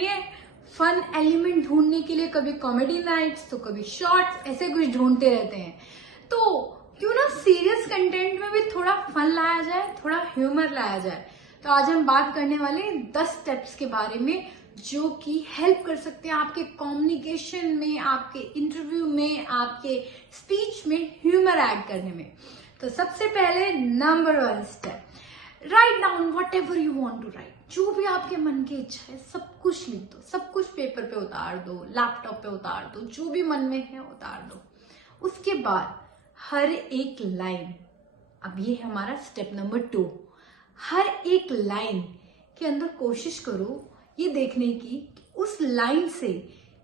चाहिए fun element ढूंढने के लिए कभी कॉमेडी नाइट्स तो कभी शॉर्ट्स, ऐसे कुछ ढूंढते रहते हैं। तो क्यों ना सीरियस कंटेंट में भी थोड़ा फन लाया जाए, थोड़ा ह्यूमर लाया जाए। तो आज हम बात करने वाले 10 स्टेप्स के बारे में जो कि हेल्प कर सकते हैं आपके कम्युनिकेशन में, आपके इंटरव्यू में, आपके स्पीच में ह्यूमर ऐड करने में। तो सबसे पहले number 1 step, write down whatever you want to write. जो भी आपके मन की इच्छा है सब कुछ लिख दो, सब कुछ पेपर पे उतार दो, लैपटॉप पे उतार दो, जो भी मन में है उतार दो। उसके बाद हर एक लाइन, अब ये है हमारा स्टेप नंबर 2, हर एक लाइन के अंदर कोशिश करो ये देखने की कि उस लाइन से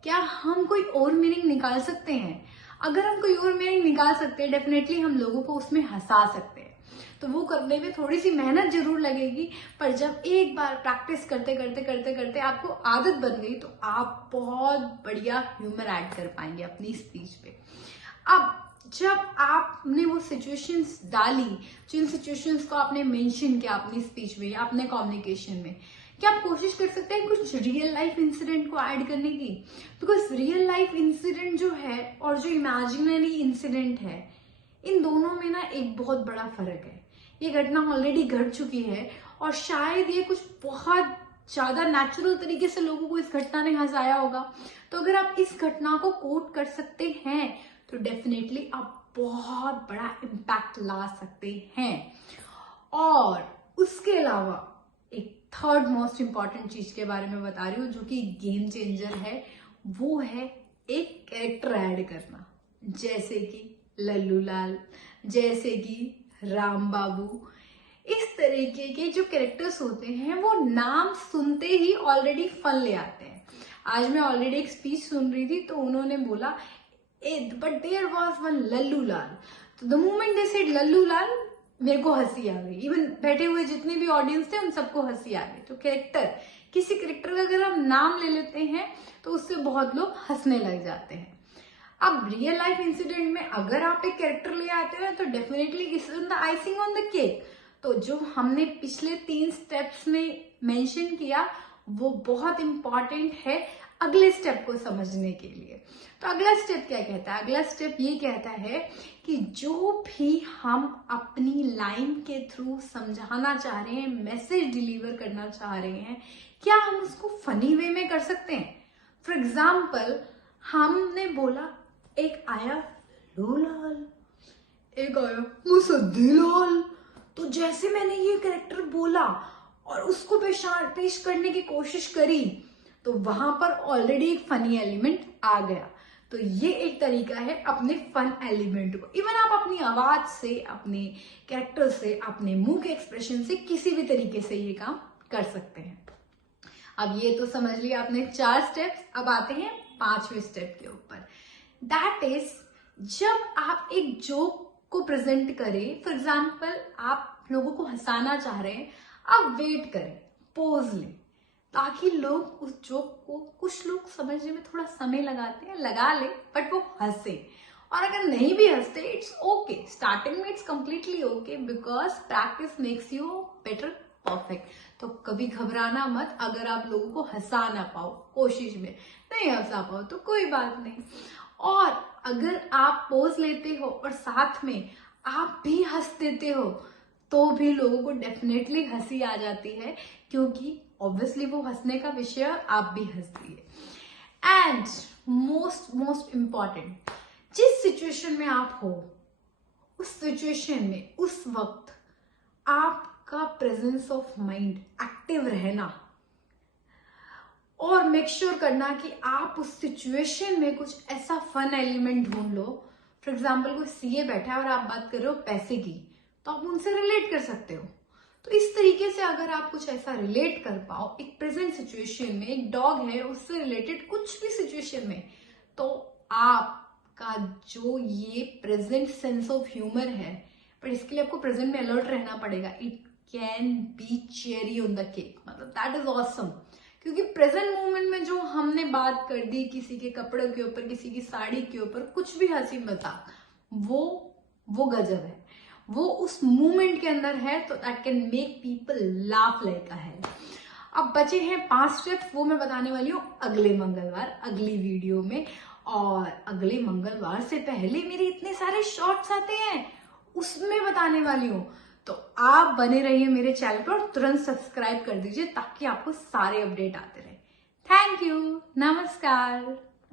क्या हम कोई और मीनिंग निकाल सकते हैं। अगर हम कोई और मीनिंग निकाल सकते हैं डेफिनेटली हम लोगों को उसमें हंसा सकते हैं। तो वो करने में थोड़ी सी मेहनत जरूर लगेगी, पर जब एक बार प्रैक्टिस करते करते करते करते आपको आदत बन गई तो आप बहुत बढ़िया ह्यूमर ऐड कर पाएंगे अपनी स्पीच पे। अब जब आपने वो सिचुएशंस डाली, जिन सिचुएशंस को आपने मेंशन किया अपनी स्पीच में या अपने कम्युनिकेशन में, क्या आप कोशिश कर सकते हैं कुछ रियल लाइफ इंसिडेंट को ऐड करने की। बिकॉज रियल लाइफ इंसिडेंट जो है और जो इमेजिनरी इंसिडेंट है, इन दोनों में ना एक बहुत बड़ा फर्क है। ये घटना ऑलरेडी घट चुकी है और शायद ये कुछ बहुत ज्यादा नेचुरल तरीके से लोगों को इस घटना ने हंसाया होगा। तो अगर आप इस घटना को कोट कर सकते हैं तो डेफिनेटली आप बहुत बड़ा इम्पैक्ट ला सकते हैं। और उसके अलावा एक थर्ड मोस्ट इंपॉर्टेंट चीज के बारे में बता रही हूँ जो कि गेम चेंजर है, वो है एक कैरेक्टर ऐड करना। जैसे कि लल्लू लाल, जैसे कि राम बाबू, इस तरीके के जो कैरेक्टर्स होते हैं वो नाम सुनते ही ऑलरेडी फन ले आते हैं। आज मैं ऑलरेडी एक स्पीच सुन रही थी तो उन्होंने बोला but there was one Lallu Lal. तो the moment they said Lallu Lal मेरे को हंसी आ गई, इवन बैठे हुए जितने भी ऑडियंस थे उन सबको हंसी आ गई। तो कैरेक्टर, किसी कैरेक्टर का अगर हम नाम ले लेते हैं तो उससे बहुत लोग हंसने लग जाते हैं। अब रियल लाइफ इंसिडेंट में अगर आप एक कैरेक्टर ले आते हो तो definitely it's the icing on the cake. तो जो हमने पिछले 3 स्टेप्स में मेंशन किया वो बहुत इंपॉर्टेंट है अगले स्टेप को समझने के लिए। तो अगला स्टेप क्या कहता है? अगला स्टेप ये कहता है कि जो भी हम अपनी लाइन के थ्रू समझाना चाह रहे हैं, मैसेज डिलीवर करना चाह रहे हैं, क्या हम उसको फनी वे में कर सकते हैं। फॉर एग्जाम्पल हमने बोला एक आया लोलाल, एक आया मुसद्दीलाल। तो जैसे मैंने ये कैरेक्टर बोला और उसको पेश करने की कोशिश करी तो वहां पर ऑलरेडी एक फनी एलिमेंट आ गया। तो ये एक तरीका है अपने फन एलिमेंट को, इवन आप अपनी आवाज से, अपने कैरेक्टर से, अपने मुंह के एक्सप्रेशन से किसी भी तरीके से ये काम कर सकते हैं। अब ये तो समझ लिया आपने 4 स्टेप्स। अब आते हैं 5वें स्टेप के ऊपर। दैट इज जब आप एक जोक को प्रेजेंट करें, फॉर एग्जाम्पल आप लोगों को हंसाना चाह रहे हैं, आप वेट करें, पोज लें, ताकि लोग उस जोक को, कुछ लोग समझने में थोड़ा समय लगाते हैं, लगा ले बट वो हंसे। और अगर नहीं भी हंसते इट्स ओके, स्टार्टिंग में it's completely okay because practice makes you better perfect. तो कभी घबराना मत अगर आप लोगों को हंसा ना पाओ, कोशिश में नहीं हंसा पाओ तो कोई बात नहीं। और अगर आप पोज लेते हो और साथ में आप भी हंस देते हो तो भी लोगों को डेफिनेटली हंसी आ जाती है, क्योंकि ऑब्वियसली वो हंसने का विषय, आप भी हंस दिए। एंड मोस्ट इंपॉर्टेंट, जिस सिचुएशन में आप हो उस सिचुएशन में उस वक्त आपका प्रेजेंस ऑफ माइंड एक्टिव रहना और मेक श्योर करना कि आप उस सिचुएशन में कुछ ऐसा फन एलिमेंट ढूंढ लो। फॉर एग्जाम्पल कोई सीए बैठा है और आप बात कर रहे हो पैसे की, तो आप उनसे रिलेट कर सकते हो। तो इस तरीके से अगर आप कुछ ऐसा रिलेट कर पाओ एक प्रेजेंट सिचुएशन में, एक डॉग है उससे रिलेटेड कुछ भी सिचुएशन में, तो आपका जो ये प्रेजेंट सेंस ऑफ ह्यूमर है, पर इसके लिए आपको प्रेजेंट में अलर्ट रहना पड़ेगा। It can be cherry on the cake, मतलब दैट इज ऑसम। क्योंकि प्रेजेंट मोमेंट में जो हमने बात कर दी किसी के कपड़े के ऊपर, किसी की साड़ी के ऊपर, कुछ भी हंसी मजाक, वो गजब है, वो उस मोमेंट के अंदर है, तो that can make people laugh like a hello. अब बचे हैं 5 स्टेप्स, वो मैं बताने वाली हूँ अगले मंगलवार अगली वीडियो में। और अगले मंगलवार से पहले मेरे इतने सारे शॉर्ट्स आते हैं, उसमें बताने वाली हूँ। तो आप बने रहिए मेरे चैनल पर और तुरंत सब्सक्राइब कर दीजिए ताकि आपको सारे अपडेट आते रहे। थैंक यू, नमस्कार।